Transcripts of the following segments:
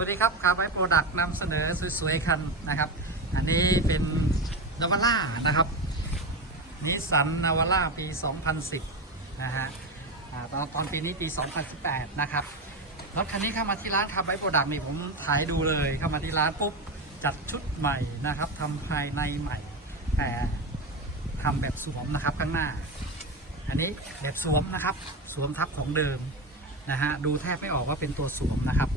วัสดีครับคาร์ไบโปรดักต์นำเสนอสวยๆคันนะครับ อันนี้เป็นนาวาร่านะครับนิสสันนาวาร่าปี 2010 นะฮะตอนตอนปีนี้ปี 2018 นะครับ รถคันนี้เข้ามาที่ร้านคาร์ไบโปรดักต์นี่ผมถ่ายดูเลยเข้ามาที่ร้านปุ๊บ จัดชุดใหม่นะครับทำภายในใหม่ แต่ทำแบบสวมนะครับข้างหน้า อันนี้แบบสวมนะครับ สวมทับของเดิมนะฮะดูแทบไม่ออกว่าเป็นตัวสวมนะครับ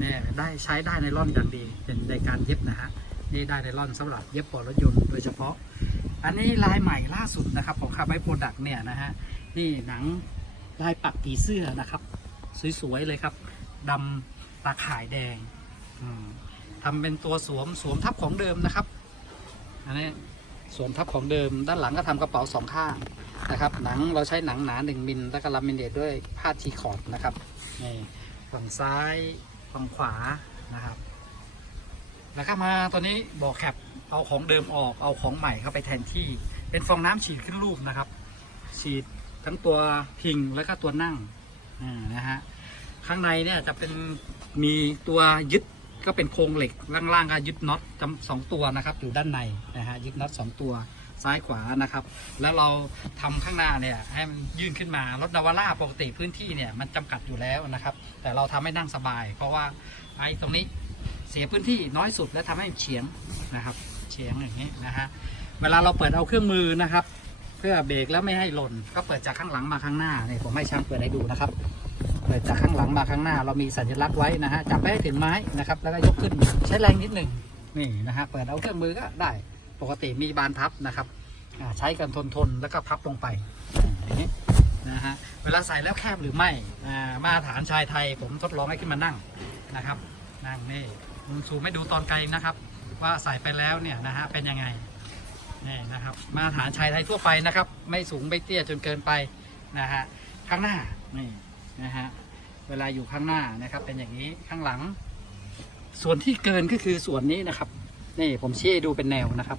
เนี่ยได้ใช้ได้ในร่อนอย่างดีเป็นในการเย็บนะฮะนี่ได้ในร่อนสำหรับเย็บปอรถยนต์โดยเฉพาะ อันนี้ลายใหม่ล่าสุดนะครับของคาร์ไบโปรดักต์เนี่ยนะฮะนี่หนังลายปักผีเสื้อนะครับ สวยๆเลยครับดำตาข่ายแดงอืมทำเป็นตัวสวมสวมทับของเดิมนะครับอันนี้สวมทับของเดิม ด้านหลังก็ทำกระเป๋าสองข้างนะครับหนังเราใช้หนังหนา1มิลแล้วก็ลามิเนตด้วยผ้าทีคอร์ดนะครับนี่ฝั่งซ้าย ฝั่งขวานะครับ แล้วก็มาตัวนี้บอกแคปเอาของเดิมออกเอาของใหม่เข้าไปแทนที่ เป็นฟองน้ำฉีดขึ้นรูปนะครับ ฉีดทั้งตัวพิงแล้วก็ตัวนั่งนะฮะข้างในเนี่ยจะเป็นมีตัวยึดก็เป็นโครงเหล็กล่างๆก็ยึดน็อตสองตัวนะครับ อยู่ด้านในนะฮะยึดน็อตสองตัว ซ้ายขวานะครับ แล้วเราทำข้างหน้าเนี่ยให้มันยื่นขึ้นมารถนาวาร่าปกติพื้นที่เนี่ยมันจำกัดอยู่แล้วนะครับ แต่เราทำให้นั่งสบาย เพราะว่าไอ้ตรงนี้เสียพื้นที่น้อยสุดและทำให้เฉียงนะครับ เฉียงอย่างนี้นะฮะเวลาเราเปิดเอาเครื่องมือนะครับ เพื่อเบรกแล้วไม่ให้หล่นก็เปิดจากข้างหลังมาข้างหน้าเนี่ยผมให้ช่างเปิดให้ดูนะครับเปิดจากข้างหลังมาข้างหน้า เรามีสัญลักษณ์ไว้นะฮะจับไปให้ถึงไม้นะครับ แล้วก็ยกขึ้นใช้แรงนิดหนึ่งนี่นะฮะเปิดเอาเครื่องมือก็ได้ ปกติมีบานพับนะครับใช้กันทนทนๆแล้วก็พับลงไปอย่างนี้นะฮะเวลาใส่แล้วแคบหรือไม่มาตรฐานชายไทย ผมทดลองให้ขึ้นมานั่งนะครับ นั่งนี่ผมซูมให้ดูตอนไกลนะครับ ว่าใส่ไปแล้วเนี่ยนะฮะเป็นยังไงนี่นะครับ มาตรฐานชายไทยทั่วไปนะครับ ไม่สูงไม่เตี้ยจนเกินไปนะฮะข้างหน้านี่นะฮะเวลาอยู่ข้างหน้านะครับเป็นอย่างนี้ข้างหลัง ส่วนที่เกินก็คือส่วนนี้นะครับ นี่ผมชี้ให้ดูเป็นแนวนะครับ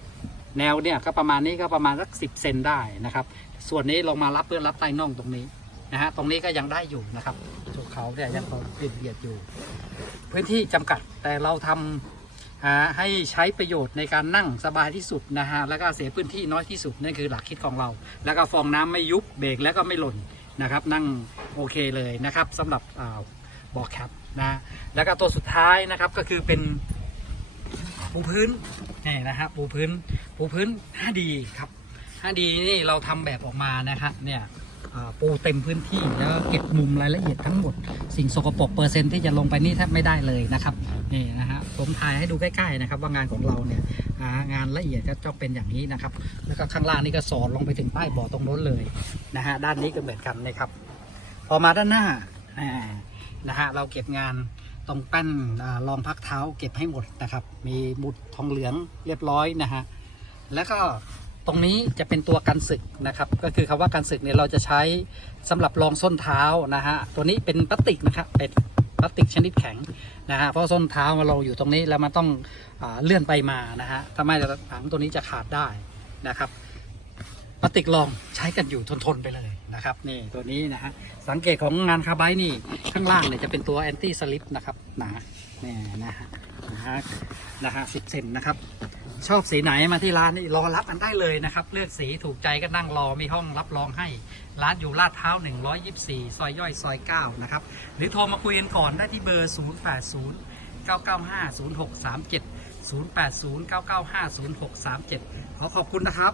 แนวเนี่ยก็ประมาณนี้ก็ประมาณสักสิบเซนได้นะครับ ส่วนนี้ลงมารับเพื่อรับใต้น่องตรงนี้นะฮะตรงนี้ก็ยังได้อยู่นะครับจุดเขาเนี่ยยังพอเบียดเบียดอยู่ พื้นที่จำกัดแต่เราทำอ่าให้ใช้ประโยชน์ในการนั่งสบายที่สุดนะฮะแล้วก็เสียพื้นที่น้อยที่สุดนั่นคือหลักคิดของเรา แล้วก็ฟองน้ำไม่ยุบเบรกแล้วก็ไม่หล่นนะครับ นั่งโอเคเลยนะครับสำหรับอ่าบอกแคปนะแล้วก็ตัวสุดท้ายนะครับก็คือเป็น ปูพื้นนี่นะฮะปูพื้นปูพื้น 5D ครับ 5D นี่เราทำแบบออกมานะฮะเนี่ยปูเต็มพื้นที่แล้วเก็บมุมรายละเอียดทั้งหมด สิ่งสกปรกเปอร์เซ็นต์ที่จะลงไปนี่แทบไม่ได้เลยนะครับนี่นะฮะผมถ่ายให้ดูใกล้ๆนะครับว่างานของเราเนี่ยงานละเอียดก็จะเป็นอย่างนี้นะครับ แล้วก็ข้างล่างนี่ก็สอดลงไปถึงใต้บาะตรงโน้นเลยนะฮะด้านนี้ก็เหมือนกันนะครับ พอมาด้านหน้าอ่านะฮะเราเก็บงาน ตรงแป้นรองพักเท้าเก็บให้หมดนะครับ มีบุดทองเหลืองเรียบร้อยนะฮะแล้วก็ตรงนี้จะเป็นตัวกันสึกนะครับ ก็คือคำว่ากันสึกเนี่ยเราจะใช้สำหรับรองส้นเท้านะฮะตัวนี้เป็นพลาสติกนะครับเป็นพลาสติกชนิดแข็งนะฮะเพราะส้นเท้าเราอยู่ตรงนี้แล้วมันต้องอเลื่อนไปมานะฮะถ้าไม่หนังตัวนี้จะขาดได้นะครับ พลาสติกรองใช้กันอยู่ทนๆไปเลยนะครับนี่ตัวนี้นะฮะสังเกตของงานคาร์ไบนี่ข้างล่างเนี่ยจะเป็นตัวแอนตี้สลิปนะครับหนาเนี่ยนะฮะนะฮะนะฮะสิบเซนนะครับ ชอบสีไหนมาที่ร้านนี่รอรับกันได้เลยนะครับ เลือกสีถูกใจก็นั่งรอมีห้องรับรองให้ ร้านอยู่ลาดเท้า 124 ซอยย่อยซอย 9 นะครับ หรือโทรมาคุยกันก่อนได้ที่เบอร์ 080 995 0637 080 995 0637 ขอขอบคุณนะครับ